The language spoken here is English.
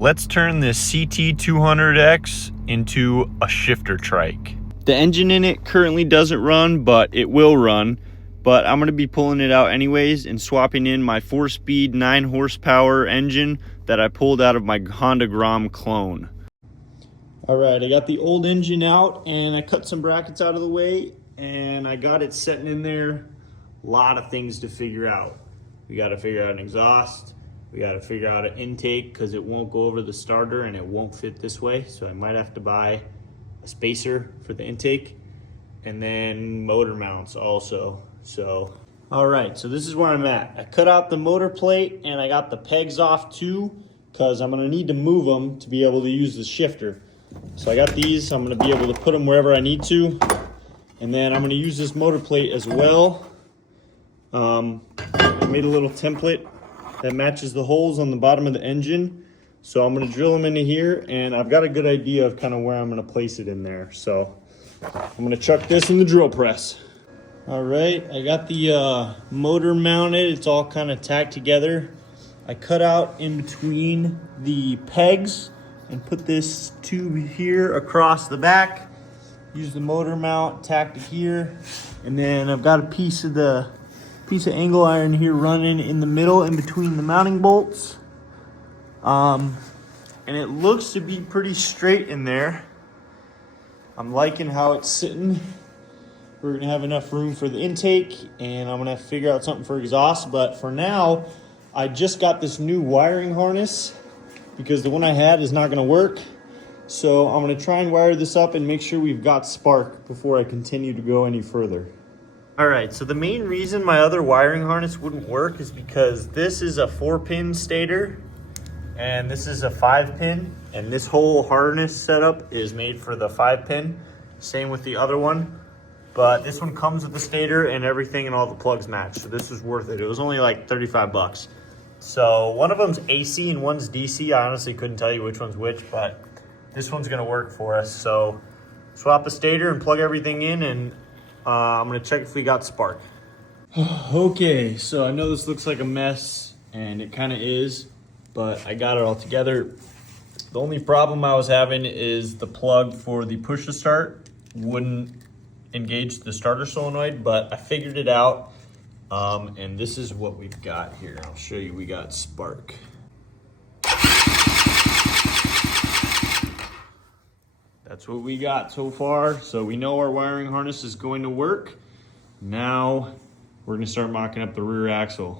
Let's turn this CT200X into a shifter trike. The engine in it currently doesn't run, but it will run. But I'm gonna be pulling it out anyways and swapping in my 4-speed 9 horsepower engine that I pulled out of my Honda Grom clone. All right, I got the old engine out and I cut some brackets out of the way and I got it sitting in there. A lot of things to figure out. We got to figure out an exhaust. We got to figure out an intake because it won't go over the starter and it won't fit this way. So I might have to buy a spacer for the intake and then motor mounts also. So, all right, so this is where I'm at. I cut out the motor plate and I got the pegs off too because I'm gonna need to move them to be able to use the shifter. So I got these, I'm gonna be able to put them wherever I need to. And then I'm gonna use this motor plate as well. I made a little template that matches the holes on the bottom of the engine. So I'm gonna drill them into here and I've got a good idea of kind of where I'm gonna place it in there. So I'm gonna chuck this in the drill press. All right, I got the motor mounted. It's all kind of tacked together. I cut out in between the pegs and put this tube here across the back. Use the motor mount, tacked it here. And then I've got a piece of angle iron here running in the middle in between the mounting bolts. And it looks to be pretty straight in there. I'm liking how it's sitting. We're gonna have enough room for the intake and I'm gonna have to figure out something for exhaust. But for now, I just got this new wiring harness because the one I had is not gonna work. So I'm gonna try and wire this up and make sure we've got spark before I continue to go any further. All right, so the main reason my other wiring harness wouldn't work is because this is a 4-pin stator and this is a 5-pin, and this whole harness setup is made for the 5-pin. Same with the other one. But this one comes with the stator and everything and all the plugs match. So this was worth it. It was only like 35 bucks. So one of them's AC and one's DC. I honestly couldn't tell you which one's which, but this one's gonna work for us. So swap the stator and plug everything in and I'm gonna check if we got spark. Okay, so I know this looks like a mess and it kind of is, but I got it all together. The only problem I was having is the plug for the push to start wouldn't engage the starter solenoid, but I figured it out. And this is what we've got here. I'll show you, we got spark. That's what we got so far. So we know our wiring harness is going to work. Now we're gonna start mocking up the rear axle.